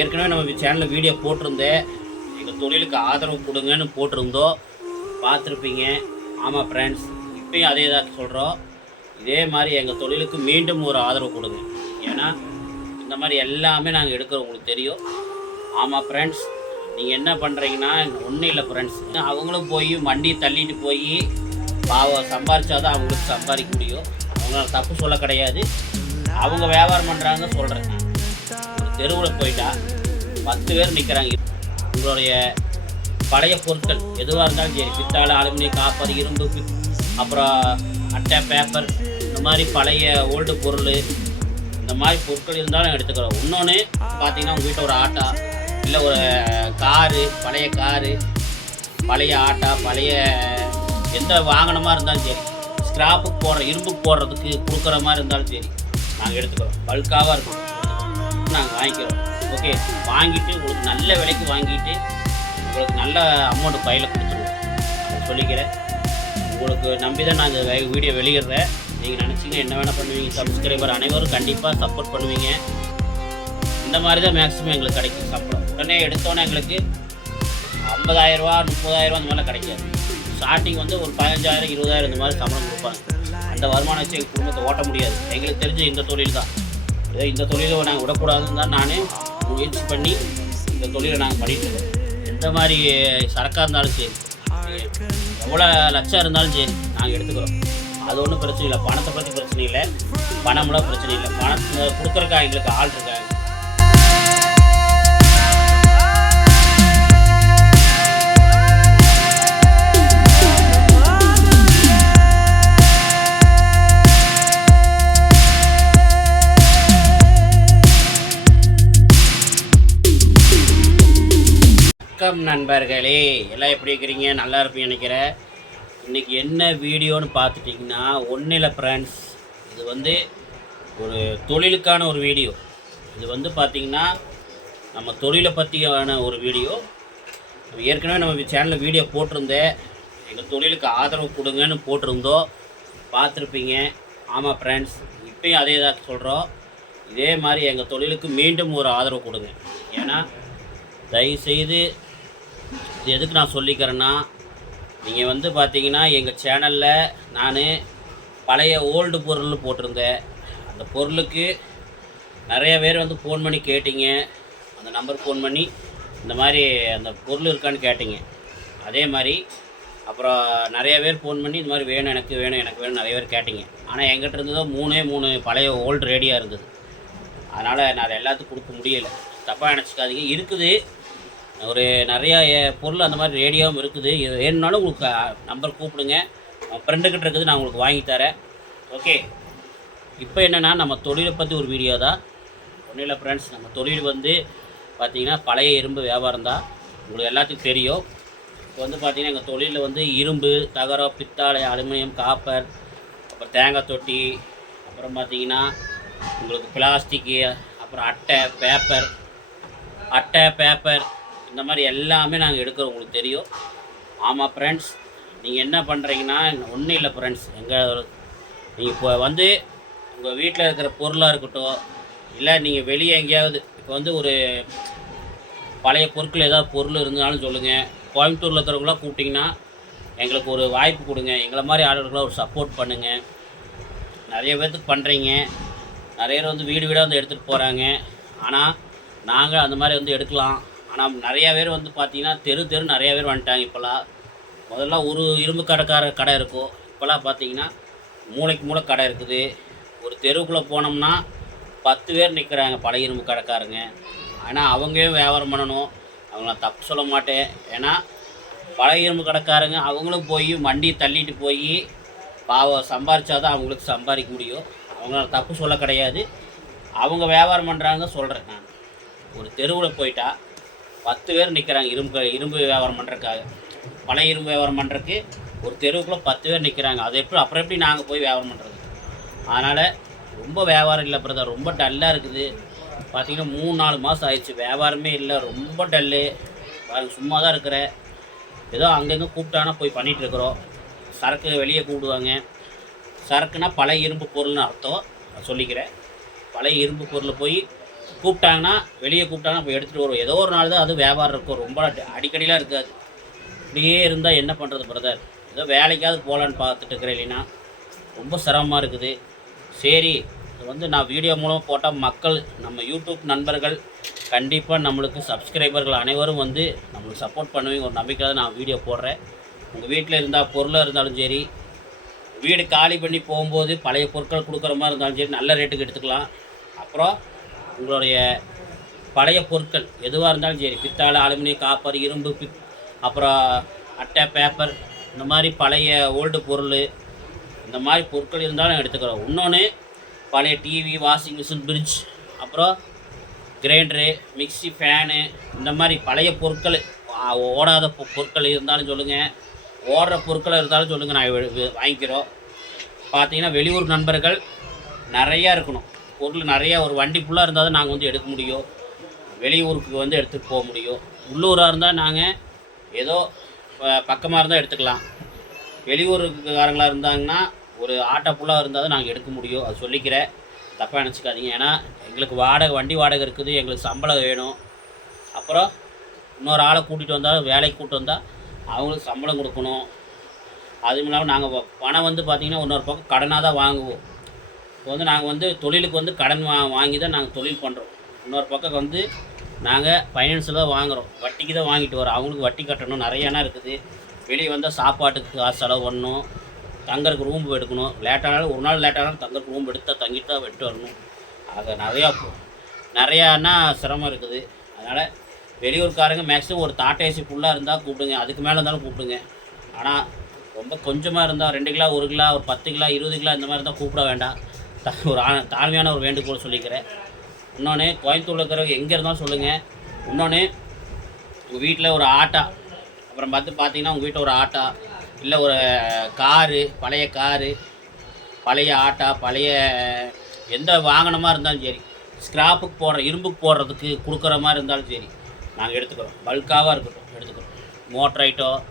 ஏற்கனவே நம்ம சேனலில் வீடியோ போட்டிருந்தேன். எங்கள் தொழிலுக்கு ஆதரவு கொடுங்கன்னு போட்டிருந்தோம். பார்த்துருப்பீங்க. ஆமாம் ஃப்ரெண்ட்ஸ் இப்பயும் அதே தான் சொல்கிறோம் இதே மாதிரி எங்கள் தொழிலுக்கு மீண்டும் ஒரு ஆதரவு கொடுங்க. ஏன்னா இந்த மாதிரி எல்லாமே நாங்கள் எடுக்கிறோம் உங்களுக்கு தெரியும். ஆமாம் ஃப்ரெண்ட்ஸ் நீங்கள் என்ன பண்ணுறீங்கன்னா ஒன்றும் இல்லை ஃப்ரெண்ட்ஸ் அவங்களும் போய் வண்டி தள்ளிட்டு போய் பாவம் சம்பாரிச்சாதான் அவங்களுக்கு சம்பாதிக்க முடியும். அவங்களால தப்பு சொல்ல கிடையாது. அவங்க வியாபாரம் பண்ணுறாங்க சொல்கிறேன் தெருவில் போயிட்டா பத்து பேர் நிற்கிறாங்க உங்களுடைய பழைய பொருட்கள் எதுவாக இருந்தாலும் சரி பித்தாள் அலுமினியம் காப்பர் இரும்பு அப்புறம் அட்டை பேப்பர் இந்த மாதிரி பழைய ஓல்டு பொருள் இந்த மாதிரி பொருட்கள் இருந்தாலும் எடுத்துக்கிறோம். இன்னொன்று பார்த்தீங்கன்னா உங்கள் வீட்டில் ஒரு ஆட்டா இல்லை ஒரு காரு பழைய காரு பழைய ஆட்டா பழைய எந்த வாகனமாக இருந்தாலும் சரி ஸ்கிராப்புக்கு போடுற இரும்புக்கு போடுறதுக்கு கொடுக்குற மாதிரி இருந்தாலும் சரி நாங்கள் எடுத்துக்கிறோம். பல்காவாக இருக்கும். நாங்கள் வாங்கிக்கிறோம். ஓகே வாங்கிட்டு உங்களுக்கு நல்ல விலைக்கு வாங்கிட்டு உங்களுக்கு நல்ல அமௌண்ட் பையில் கொடுத்துருவோம். நான் சொல்லிக்கிறேன். உங்களுக்கு நம்பி தான் நாங்கள் வீடியோ வெளியிடுறேன். நீங்கள் நினச்சிங்க என்ன வேணால் பண்ணுவீங்க. சப்ஸ்கிரைபர் அனைவரும் கண்டிப்பாக சப்போர்ட் பண்ணுவீங்க. இந்த மாதிரி தான் மேக்ஸிமம் எங்களுக்கு கிடைக்கும் சம்பளம். உடனே எடுத்தோன்னே எங்களுக்கு ஐம்பதாயிரரூவா முப்பதாயிரரூவா இந்த மாதிரிலாம் கிடைக்காது. ஸ்டார்டிங் வந்து ஒரு பதினஞ்சாயிரம் இருபதாயிரம் இந்த மாதிரி சம்பளம் கொடுப்பாங்க. அந்த வருமானம் வச்சு எங்கள் குடும்பத்தை ஓட்ட முடியாது. எங்களுக்கு தெரிஞ்ச இந்த தொழில் தான் இந்த தொழிலை நாங்கள் விடக்கூடாதுன்னு தான் நானே முயற்சி பண்ணி இந்த தொழிலை நாங்கள் பண்ணிட்டு இருக்கோம். எந்த மாதிரி சரக்காக இருந்தாலும் சரி எவ்வளோ லட்சம் இருந்தாலும் சரி நாங்கள் எடுத்துக்கிறோம். அது ஒன்றும் பிரச்சனை இல்லை. பணத்தை பற்றி பிரச்சனை இல்லை. பணம்லாம் பிரச்சனை இல்லை. பணத்தை கொடுக்குறக்கா எங்களுக்கு ஆள் இருக்காங்க வணக்கம் நண்பர்களே. எல்லாம் எப்படி இருக்கிறீங்க? நல்லா இருப்பீங்க நினைக்கிறேன். இன்றைக்கி என்ன வீடியோன்னு பார்த்துட்டிங்கன்னா ஒன்றும் இல்லை ஃப்ரெண்ட்ஸ் இது வந்து ஒரு தொழிலுக்கான ஒரு வீடியோ. இது வந்து பார்த்திங்கன்னா நம்ம தொழிலை பற்றியான ஒரு வீடியோ. ஏற்கனவே நம்ம சேனலில் வீடியோ போட்டிருந்தேன். எங்கள் தொழிலுக்கு ஆதரவு கொடுங்கன்னு போட்டிருந்தோம். பார்த்துருப்பீங்க. ஆமாம் ஃப்ரெண்ட்ஸ் இப்பயும் அதே தான் சொல்கிறோம் இதே மாதிரி எங்கள் தொழிலுக்கு மீண்டும் ஒரு ஆதரவு கொடுங்க. ஏன்னா தயவுசெய்து இது எதுக்கு நான் சொல்லிக்கிறேன்னா நீங்கள் வந்து பார்த்தீங்கன்னா எங்கள் சேனலில் நான் பழைய ஓல்டு பொருள்னு போட்டிருந்தேன். அந்த பொருளுக்கு நிறைய பேர் வந்து ஃபோன் பண்ணி கேட்டீங்க. அந்த நம்பர் ஃபோன் பண்ணி இந்த மாதிரி அந்த பொருள் இருக்கான்னு கேட்டீங்க. அதே மாதிரி அப்புறம் நிறைய பேர் ஃபோன் பண்ணி இந்த மாதிரி வேணும் எனக்கு வேணும் எனக்கு வேணும் நிறைய பேர் கேட்டீங்க. ஆனால் எங்கிட்ட இருந்ததோ மூணே மூணு பழைய ஓல்டு ரேடியாக இருந்தது. அதனால் நான் அதை எல்லாத்துக்கும் கொடுக்க முடியலை. தப்பாக நினச்சிக்காதீங்க. இருக்குது. ஒரு நிறையா பொருள் அந்த மாதிரி ரேடியோவும் இருக்குது. இது வேணும்னாலும் உங்களுக்கு நம்பர் கூப்பிடுங்க. ஃப்ரெண்டுக்கிட்ட இருக்குது நான் உங்களுக்கு வாங்கி தரேன். ஓகே இப்போ என்னென்னா நம்ம தொழிலை பற்றி ஒரு வீடியோ தான். ஒன்றும் இல்லை ஃப்ரெண்ட்ஸ் நம்ம தொழில் வந்து பார்த்திங்கன்னா பழைய இரும்பு வியாபாரம் தான். உங்களுக்கு எல்லாத்துக்கும் தெரியும். இப்போ வந்து பார்த்திங்கன்னா எங்கள் தொழிலில் வந்து இரும்பு தகரம் பித்தாழை அலுமினியம் காப்பர் அப்புறம் தேங்காய் தொட்டி அப்புறம் பார்த்திங்கன்னா உங்களுக்கு பிளாஸ்டிக்கு அப்புறம் அட்டை பேப்பர் அட்டை பேப்பர் இந்த மாதிரி எல்லாமே நாங்கள் எடுக்கிறோம் உங்களுக்கு தெரியும். ஆமாம் ஃப்ரெண்ட்ஸ் நீங்கள் என்ன பண்ணுறீங்கன்னா ஒன்றும் இல்லை ஃப்ரெண்ட்ஸ் எங்கள் நீங்கள் இப்போ வந்து உங்கள் வீட்டில் இருக்கிற பொருளாக இருக்கட்டும் இல்லை நீங்கள் வெளியே எங்கேயாவது இப்போ வந்து ஒரு பழைய பொருட்கள் ஏதாவது பொருள் இருந்தாலும் சொல்லுங்கள் கோயம்புத்தூரில் இருக்கிறவங்களாம் கூப்பிட்டிங்கன்னா எங்களுக்கு ஒரு வாய்ப்பு கொடுங்க. எங்களை மாதிரி ஆளுகளுக்கெல்லாம் ஒரு சப்போர்ட் பண்ணுங்கள் நிறைய பேர்த்துக்கு பண்ணுறீங்க நிறைய பேர் வந்து வீடு வீடாக வந்து எடுத்துகிட்டு போகிறாங்க ஆனால் நாங்கள் அந்த மாதிரி வந்து எடுக்கலாம். ஆனால் நிறையா பேர் வந்து பார்த்தீங்கன்னா தெரு தெரு நிறையா பேர் வந்துட்டாங்க இப்போல்லாம். முதல்ல ஒரு இரும்பு கடைக்கார கடை இருக்கும். இப்போல்லாம் பார்த்தீங்கன்னா மூளைக்கு மூளை கடை இருக்குது. ஒரு தெருவுக்குள்ளே போனோம்னா பத்து பேர் நிற்கிறாங்க பழைய இரும்பு கடைக்காரங்க. ஆனால் அவங்களையும் வியாபாரம் பண்ணணும். அவங்கள தப்பு சொல்ல மாட்டேன். ஏன்னா பழைய இரும்பு கடைக்காரங்க அவங்களும் போய் வண்டியை தள்ளிட்டு போய் பாவம் சம்பாரிச்சாதான் அவங்களுக்கு சம்பாதிக்க முடியும். அவங்கள தப்பு சொல்ல கிடையாது. அவங்க வியாபாரம் பண்ணுறாங்க சொல்கிறேன் நான். ஒரு தெருவில் போயிட்டா பத்து பேர் நிற்கிறாங்க இரும்பு இரும்பு வியாபாரம் பண்ணுறதுக்காக பழைய இரும்பு வியாபாரம் பண்ணுறதுக்கு ஒரு தெருவுக்குள்ளே பத்து பேர் நிற்கிறாங்க அது எப்படி அப்புறம் எப்படி நாங்கள் போய் வியாபாரம் பண்ணுறது அதனால் ரொம்ப வியாபாரம் இல்லை பிரதர் ரொம்ப டல்லாக இருக்குது. பார்த்திங்கன்னா மூணு நாலு மாதம் ஆயிடுச்சு. வியாபாரமே இல்லை. ரொம்ப டல்லு பாருங்க சும்மா தான் இருக்கிற. ஏதோ அங்கங்கே கூப்பிட்டானா போய் பண்ணிகிட்டு இருக்கிறோம். சரக்கு வெளியே கூப்பிடுவாங்க. சரக்குனா பழைய இரும்பு பொருள்னு அர்த்தம். நான் சொல்லிக்கிறேன். பழைய இரும்பு பொருளை போய் கூப்பிட்டாங்கன்னா வெளியே கூப்பிட்டாங்கன்னா போய் எடுத்துகிட்டு வருவோம். ஏதோ ஒரு நாள் தான் அது வியாபாரம் இருக்கும். ரொம்ப அடிக்கடிலாம் இருக்காது. இப்படியே இருந்தால் என்ன பண்ணுறது பிரதர் ஏதோ வேலைக்காவது போகலான்னு பார்த்துட்டு இருக்கிறேன் இல்லைன்னா. ரொம்ப சிரமமாக இருக்குது. சரி இது வந்து நான் வீடியோ மூலமாக போட்டால் மக்கள் நம்ம யூடியூப் நண்பர்கள் கண்டிப்பாக நம்மளுக்கு சப்ஸ்கிரைபர்கள் அனைவரும் வந்து நம்மளுக்கு சப்போர்ட் பண்ணுவீங்க. ஒரு நம்பிக்கையில் நான் வீடியோ போடுறேன். உங்கள் வீட்டில் இருந்தால் பொருளாக இருந்தாலும் சரி வீடு காலி பண்ணி போகும்போது பழைய பொருட்கள் கொடுக்குற மாதிரி இருந்தாலும் சரி நல்ல ரேட்டுக்கு எடுத்துக்கலாம். அப்புறம் உங்களுடைய பழைய பொருட்கள் எதுவாக இருந்தாலும் சரி பித்தாள் அலுமினியம் காப்பர் இரும்பு பித் அப்புறம் அட்டை பேப்பர் இந்த மாதிரி பழைய ஓல்டு பொருள் இந்த மாதிரி பொருட்கள் இருந்தாலும் எடுத்துக்கிறோம். இன்னொன்று பழைய டிவி வாஷிங் மிஷின் ஃப்ரிட்ஜ் அப்புறம் கிரைண்டரு மிக்சி ஃபேனு இந்த மாதிரி பழைய பொருட்கள் ஓடாத பொ- பொருட்கள் இருந்தாலும் சொல்லுங்கள் ஓடுற பொருட்கள் இருந்தாலும் சொல்லுங்கள் நான் வாங்கிக்கிறோம். பார்த்தீங்கன்னா வெளியூர் நண்பர்கள் நிறையா இருக்கணும். பொருள் நிறையா ஒரு வண்டி ஃபுல்லாக இருந்தால் தான் நாங்கள் வந்து எடுக்க முடியும். வெளியூருக்கு வந்து எடுத்துகிட்டு போக முடியும். உள்ளூராக இருந்தால் நாங்கள் ஏதோ பக்கமாக இருந்தால் எடுத்துக்கலாம். வெளியூருக்காரங்களாக இருந்தாங்கன்னா ஒரு ஆட்டோ ஃபுல்லாக இருந்தால் தான் நாங்கள் எடுக்க முடியும். அது சொல்லிக்கிறேன் தப்பாக நினச்சிக்காதீங்க. ஏன்னா எங்களுக்கு வாடகை வண்டி வாடகை இருக்குது எங்களுக்கு சம்பளம் வேணும். அப்புறம் இன்னொரு ஆளை கூட்டிகிட்டு வந்தால் வேலைக்கு கூப்பிட்டு வந்தால் அவங்களுக்கு சம்பளம் கொடுக்கணும். அதுவும் இல்லாமல் நாங்கள் பணம் வந்து பார்த்திங்கன்னா இன்னொரு பக்கம் கடனாக தான் வாங்குவோம். இப்போ வந்து நாங்கள் வந்து தொழிலுக்கு வந்து கடன் வா வாங்கி தான் நாங்கள் தொழில் பண்ணுறோம் இன்னொரு பக்கம் வந்து நாங்கள் ஃபைனான்ஸில் தான் வாங்குகிறோம் வட்டிக்கு தான் வாங்கிட்டு வரோம். அவங்களுக்கு வட்டி கட்டணும். நிறையானா இருக்குது. வெளியே வந்தால் சாப்பாட்டுக்கு காசு செலவு பண்ணணும். தங்கறதுக்கு ரூம் எடுக்கணும். லேட்டானாலும் ஒரு நாள் லேட்டானாலும் தங்கறதுக்கு ரூம் எடுத்தால் தங்கிட்டு தான் வெட்டு வரணும். ஆக நிறையா நிறையானா சிரமம் இருக்குது. அதனால் வெளியூர்காரங்க மேக்ஸிமம் ஒரு தாட்டேசி ஃபுல்லாக இருந்தால் கூப்பிடுங்க. அதுக்கு மேலே இருந்தாலும் கூப்பிடுங்க. ஆனால் ரொம்ப கொஞ்சமாக இருந்தால் ரெண்டு கிலோ ஒரு கிலோ ஒரு பத்து கிலோ இருபது கிலோ இந்த மாதிரி இருந்தால் கூப்பிட வேண்டாம். ஒரு ஆ- தாழ்மையான ஒரு வேண்டுகோள் சொல்லிக்கிறேன். இன்னொன்று கோயம்புத்தூரில் இருக்கிறவங்க எங்கே இருந்தாலும் சொல்லுங்கள் இன்னொன்று உங்கள் வீட்டில் ஒரு ஆட்டா. அப்புறம் பார்த்து பார்த்தீங்கன்னா உங்கள் வீட்டில் ஒரு ஆட்டா. இல்லை ஒரு காரு பழைய காரு பழைய ஆட்டா பழைய எந்த வாகனமாக இருந்தாலும் சரி. ஸ்கிராப்புக்கு போடுற இரும்புக்கு போடுறதுக்கு கொடுக்குற மாதிரி இருந்தாலும் சரி. நாங்கள் எடுத்துக்கிறோம். பல்காவாக இருக்கட்டும் எடுத்துக்கிறோம். மோட்டர் ஐட்டோ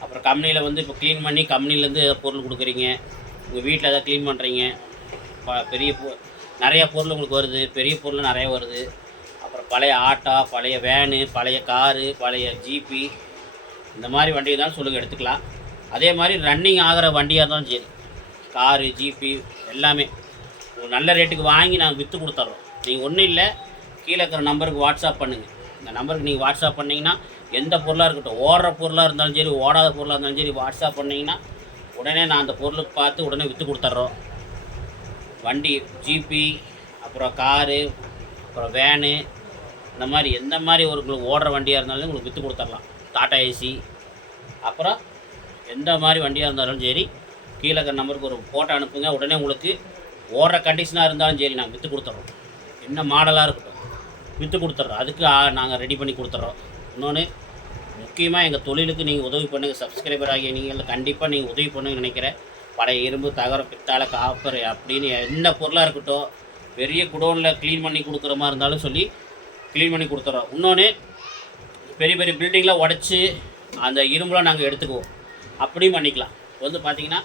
அப்புறம் கம்பெனியில் வந்து இப்போ க்ளீன் பண்ணி கம்பெனிலேருந்து பொருள் கொடுக்குறீங்க. உங்கள் வீட்டில் எதாவது க்ளீன் பண்ணுறீங்க பெரிய பொ நிறைய பொருள் உங்களுக்கு வருது. பெரிய பொருள் நிறைய வருது. அப்புறம் பழைய ஆட்டோ பழைய வேனு பழைய காரு பழைய ஜிபி இந்த மாதிரி வண்டி இருந்தாலும் சொல்லுங்கள் எடுத்துக்கலாம். அதே மாதிரி ரன்னிங் ஆகிற வண்டியாக இருந்தாலும் சரி. காரு ஜிபி எல்லாமே. ஒரு நல்ல ரேட்டுக்கு வாங்கி நாங்கள் விற்று கொடுத்துட்றோம் நீங்கள் ஒன்றும் இல்லை கீழே இருக்கிற நம்பருக்கு வாட்ஸ்அப் பண்ணுங்கள் இந்த நம்பருக்கு நீங்கள் வாட்ஸ்அப் பண்ணிங்கன்னா எந்த பொருளாக இருக்கட்டும் ஓடுற பொருளாக இருந்தாலும் சரி ஓடாத பொருளாக இருந்தாலும் சரி வாட்ஸ்அப் பண்ணிங்கன்னா உடனே நான் அந்த பொருளுக்கு பார்த்து உடனே விற்று கொடுத்துட்றோம் வண்டி ஜிபி அப்புறம் காரு அப்புறம் வேனு இந்த மாதிரி எந்த மாதிரி ஒரு உங்களுக்கு ஓடுற வண்டியாக இருந்தாலும் உங்களுக்கு விற்று கொடுத்துடலாம் டாடா ஏசி அப்புறம் எந்த மாதிரி வண்டியாக இருந்தாலும் சரி கீழே இருக்கிற நம்பருக்கு ஒரு ஃபோட்டோ அனுப்புங்க. உடனே உங்களுக்கு ஓடுற கண்டிஷனாக இருந்தாலும் சரி நாங்கள் விற்று கொடுத்துட்றோம் என்ன மாடலாக இருக்கட்டும் விற்று கொடுத்துட்றோம் அதுக்கு நாங்கள் ரெடி பண்ணி கொடுத்துட்றோம் இன்னொன்று முக்கியமாக எங்கள் தொழிலுக்கு நீங்கள் உதவி பண்ணுங்கள் சப்ஸ்கிரைபர் ஆகிய நீங்கள் கண்டிப்பாக நீங்கள் உதவி பண்ணுங்கன்னு நினைக்கிறேன். பழைய இரும்பு தகரம் பித்தாளை காப்பர் அப்படின்னு என்ன பொருளாக இருக்கட்டும் பெரிய குடோனில் க்ளீன் பண்ணி கொடுக்குற மாதிரி இருந்தாலும் சொல்லி க்ளீன் பண்ணி கொடுத்துட்றோம் இன்னொன்று பெரிய பெரிய பில்டிங்லாம் உடச்சி அந்த இரும்புலாம் நாங்கள் எடுத்துக்குவோம். அப்படியும் பண்ணிக்கலாம். இப்போ வந்து பார்த்திங்கன்னா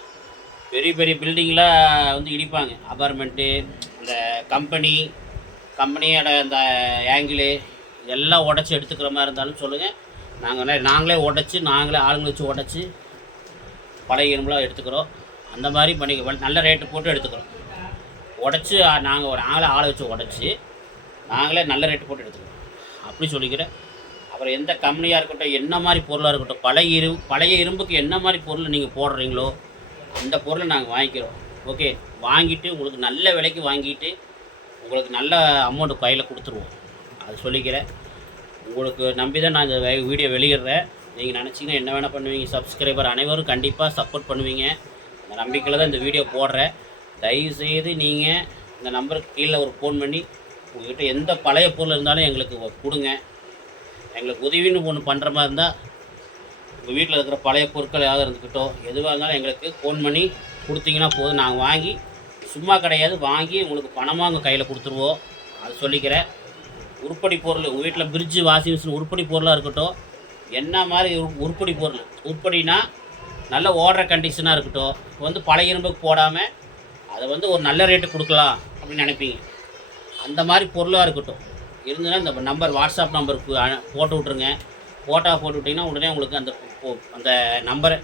பெரிய பெரிய பில்டிங்லாம் வந்து இடிப்பாங்க. அபார்ட்மெண்ட்டு இந்த கம்பெனி கம்பெனியோட அந்த ஆங்கிளு இதெல்லாம் உடச்சி எடுத்துக்கிற மாதிரி இருந்தாலும் சொல்லுங்கள் நாங்கள் நாங்களே உடச்சி நாங்களே ஆளுங்களை வச்சு உடச்சி பழைய இரும்புலாம் எடுத்துக்கிறோம். அந்த மாதிரி பண்ணி நல்ல ரேட்டு போட்டு எடுத்துக்கிறோம். உடச்சி நாங்கள் ஒரு நாங்களே ஆளை வச்சு உடச்சி நாங்களே நல்ல ரேட்டு போட்டு எடுத்துக்கிறோம். அப்படி சொல்லிக்கிறேன். அப்புறம் எந்த கம்பெனியாக இருக்கட்டும் என்ன மாதிரி பொருளாக இருக்கட்டும் பழைய இரு பழைய இரும்புக்கு என்ன மாதிரி பொருள் நீங்கள் போடுறீங்களோ அந்த பொருளை நாங்கள் வாங்கிக்கிறோம். ஓகே? வாங்கிட்டு உங்களுக்கு நல்ல விலைக்கு வாங்கிட்டு உங்களுக்கு நல்ல அமௌண்ட் கையில் கொடுத்துருவோம். அது சொல்லிக்கிறேன். உங்களுக்கு நம்பி தான் நான் இந்த வீடியோ வெளியிடுறேன். நீங்கள் நினச்சிங்கன்னா என்ன வேணால் பண்ணுவீங்க. சப்ஸ்கிரைபர் அனைவரும் கண்டிப்பாக சப்போர்ட் பண்ணுவீங்க. அந்த நம்பிக்கையில் தான் இந்த வீடியோ போடுறேன். தயவுசெய்து நீங்கள் இந்த நம்பருக்கு கீழே ஒரு ஃபோன் பண்ணி உங்கள்கிட்ட எந்த பழைய பொருள் இருந்தாலும் எங்களுக்கு கொடுங்க. எங்களுக்கு உதவின்னு ஒன்று பண்ணுற மாதிரி இருந்தால் உங்கள் வீட்டில் இருக்கிற பழைய பொருட்கள் ஏதாவது இருந்துக்கிட்டோ எதுவாக இருந்தாலும் எங்களுக்கு ஃபோன் பண்ணி கொடுத்தீங்கன்னா போதும். நாங்கள் வாங்கி சும்மா கிடையாது வாங்கி உங்களுக்கு பணமாக உங்கள் கையில் கொடுத்துருவோம். அது சொல்லிக்கிறேன். உருப்படி பொருள் உங்கள் வீட்டில் ஃப்ரிட்ஜு வாஷிங் மிஷின் உருப்படி பொருளாக இருக்கட்டும் என்ன மாதிரி உரு- உருப்படி பொருள் உருப்படினா நல்ல ஓடுற கண்டிஷனாக இருக்கட்டும். இப்போ வந்து பழைய இரும்புக்கு போடாமல் அதை வந்து ஒரு நல்ல ரேட்டு கொடுக்கலாம் அப்படின்னு நினைப்பீங்க. அந்த மாதிரி பொருளாக இருக்கட்டும். இருந்ததுன்னா இந்த நம்பர் வாட்ஸ்அப் நம்பருக்கு போட்டு விட்ருங்க ஃபோட்டோ போட்டு விட்டிங்கன்னா உடனே உங்களுக்கு அந்த அந்த நம்பரை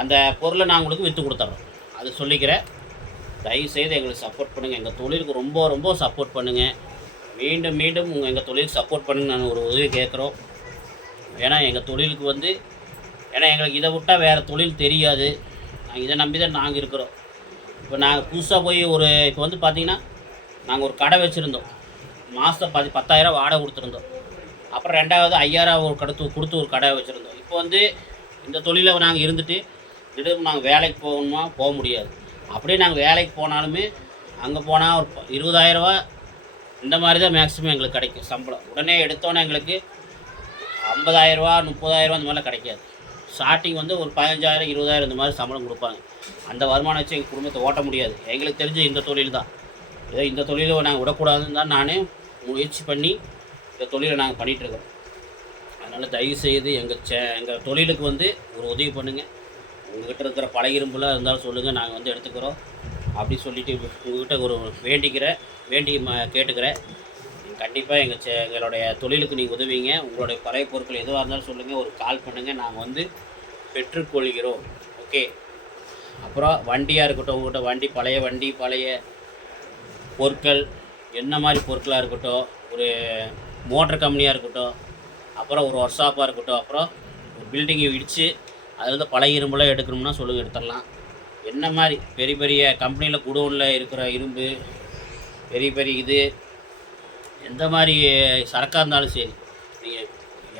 அந்த பொருளை நான் உங்களுக்கு விற்று கொடுத்துட்றோம் அது சொல்லிக்கிறேன். தயவுசெய்து எங்களுக்கு சப்போர்ட் பண்ணுங்கள் எங்கள் தொழிலுக்கு ரொம்ப ரொம்ப சப்போர்ட் பண்ணுங்கள் மீண்டும் மீண்டும் உங்கள் எங்கள் தொழிலுக்கு சப்போர்ட் பண்ணுங்க நான் ஒரு உதவி கேட்குறோம். ஏன்னா எங்கள் தொழிலுக்கு வந்து ஏன்னா எங்களுக்கு இதை விட்டால் வேறு தொழில் தெரியாது. நாங்கள் இதை நம்பி தான் நாங்கள் இருக்கிறோம். இப்போ நாங்கள் புதுசாக போய் ஒரு இப்போ வந்து பார்த்திங்கன்னா நாங்கள் ஒரு கடை வச்சுருந்தோம். மாதம் பதி பத்தாயிரம் வாடகை கொடுத்துருந்தோம். அப்புறம் ரெண்டாவது ஐயாயிரம் ஒரு கடத்து கொடுத்து ஒரு கடை வச்சுருந்தோம். இப்போ வந்து இந்த தொழிலை நாங்கள் இருந்துட்டு திடீர்னு நாங்கள் வேலைக்கு போகணுமா? போக முடியாது. அப்படியே நாங்கள் வேலைக்கு போனாலுமே அங்கே போனால் ஒரு ப- இருபதாயிரரூவா இந்த மாதிரி தான் மேக்ஸிமம் எங்களுக்கு கிடைக்கும் சம்பளம். உடனே எடுத்தோன்னே எங்களுக்கு ஐம்பதாயிரரூவா முப்பதாயிரரூவா இந்த மாதிரிலாம் கிடைக்காது. ஸ்டார்டிங் வந்து ஒரு பதினஞ்சாயிரம் இருபதாயிரம் இந்த மாதிரி சம்பளம் கொடுப்பாங்க. அந்த வருமானம் வச்சு எங்கள் குடும்பத்தை ஓட்ட முடியாது. எங்களுக்கு தெரிஞ்ச இந்த தொழில் தான். ஏதோ இந்த தொழிலை நாங்கள் விடக்கூடாதுன்னு தான் நானே முயற்சி பண்ணி இந்த தொழிலை நாங்கள் பண்ணிகிட்ருக்கோம் அதனால் தயவு செய்து எங்கள் சே எங்கள் தொழிலுக்கு வந்து ஒரு உதவி பண்ணுங்கள் உங்கள்கிட்ட இருக்கிற பழைய இரும்புலாம் இருந்தாலும் சொல்லுங்கள் நாங்கள் வந்து எடுத்துக்கிறோம். அப்படி சொல்லிட்டு உங்கள்கிட்ட ஒரு வேண்டிக்கிறேன் வேண்டி ம கேட்டுக்கிறேன். கண்டிப்பாக எங்கள் செ எங்களுடைய தொழிலுக்கு நீங்கள் உதவிங்க உங்களுடைய பழைய பொருட்கள் எதுவாக இருந்தாலும் சொல்லுங்கள் ஒரு கால் பண்ணுங்கள் நாங்கள் வந்து பெற்றுக்கொள்கிறோம். ஓகே அப்புறம் வண்டியாக இருக்கட்டும் உங்கள்கிட்ட வண்டி பழைய வண்டி பழைய பொருட்கள் என்ன மாதிரி பொருட்களாக இருக்கட்டும் ஒரு மோட்டர் கம்பெனியாக இருக்கட்டும் அப்புறம் ஒரு ஒர்க் ஷாப்பாக இருக்கட்டும் அப்புறம் ஒரு பில்டிங்கை இடித்து அதில் பழைய இரும்புலாம் எடுக்கணும்னா சொல்லுங்கள் எடுத்துடலாம். என்ன மாதிரி? பெரிய பெரிய கம்பெனியில் குடோனில் இருக்கிற இரும்பு பெரிய பெரிய இது எந்த மாதிரி சரக்காக இருந்தாலும் சரி நீங்கள்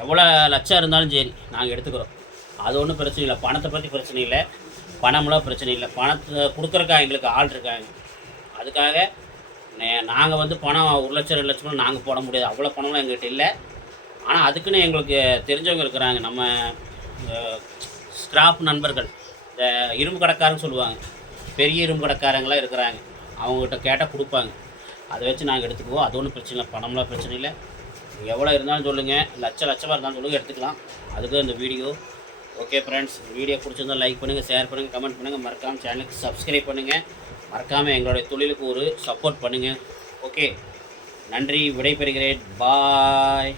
எவ்வளோ லட்சம் இருந்தாலும் சரி நாங்கள் எடுத்துக்கிறோம். அது ஒன்றும் பிரச்சனை இல்லை. பணத்தை பற்றி பிரச்சனை இல்லை. பணம்லாம் பிரச்சனை இல்லை. பணத்தை கொடுக்குறக்கா எங்களுக்கு ஆள் இருக்காங்க. அதுக்காக நாங்கள் வந்து பணம் ஒரு லட்சம் ரெண்டு லட்சம் நாங்கள் போட முடியாது. அவ்வளோ பணம்லாம் எங்கள்கிட்ட இல்லை. ஆனால் அதுக்குன்னு எங்களுக்கு தெரிஞ்சவங்க இருக்கிறாங்க. நம்ம ஸ்கிராப் நண்பர்கள். இந்த இரும்பு கடைக்காரன்னு சொல்லுவாங்க. பெரிய இரும்பு கடைக்காரங்களாம் இருக்கிறாங்க. அவங்ககிட்ட கேட்டால் கொடுப்பாங்க. அதை வச்சு நாங்கள் எடுத்துக்குவோம். அது ஒன்றும் பிரச்சனை இல்லை. பணம்லாம் பிரச்சனை இல்லை. எவ்வளோ இருந்தாலும் சொல்லுங்கள் லட்ச லட்சமாக இருந்தாலும் சொல்லுங்கள் எடுத்துக்கலாம். அதுக்கு இந்த வீடியோ. ஓகே ஃப்ரெண்ட்ஸ் வீடியோ பிடிச்சிருந்தா லைக் பண்ணுங்கள் ஷேர் பண்ணுங்கள் கமெண்ட் பண்ணுங்கள் மறக்காமல் சேனலுக்கு சப்ஸ்கிரைப் பண்ணுங்கள் மறக்காமல் எங்களுடைய தொழிலுக்கு ஒரு சப்போர்ட் பண்ணுங்கள் ஓகே நன்றி. விடைபெறுகிறேன். பாய்